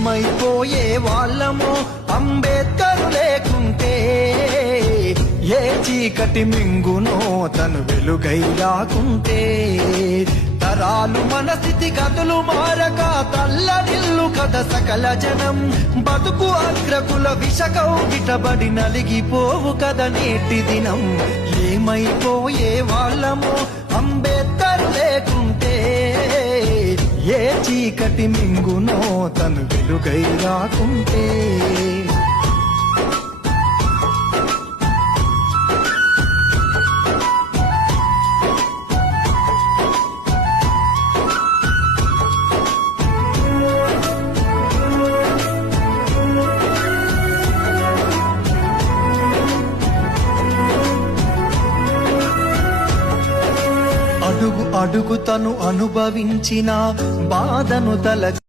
ఏమైపోయే వాళ్ళమో అంబేద్కర్ లేకుంటే, ఏ చీకటి మింగునో తను వెలుగై రాకుంటే, తరాలు మన స్థితి గతులు మారక తల్లడిల్లు కథ సకల జనం, బతుకు అగ్రకుల విషకౌగిటబడి నలిగిపోవు కథ నేటి దినం. ఏమైపోయే వాళ్ళమో అంబేద్కర్ లేకుంటే, ఏ చీకటి మింగునో తను వెలుగై రాకుంటే. అడుగు అడుగు తను అనుభవించిన బాధను తలచి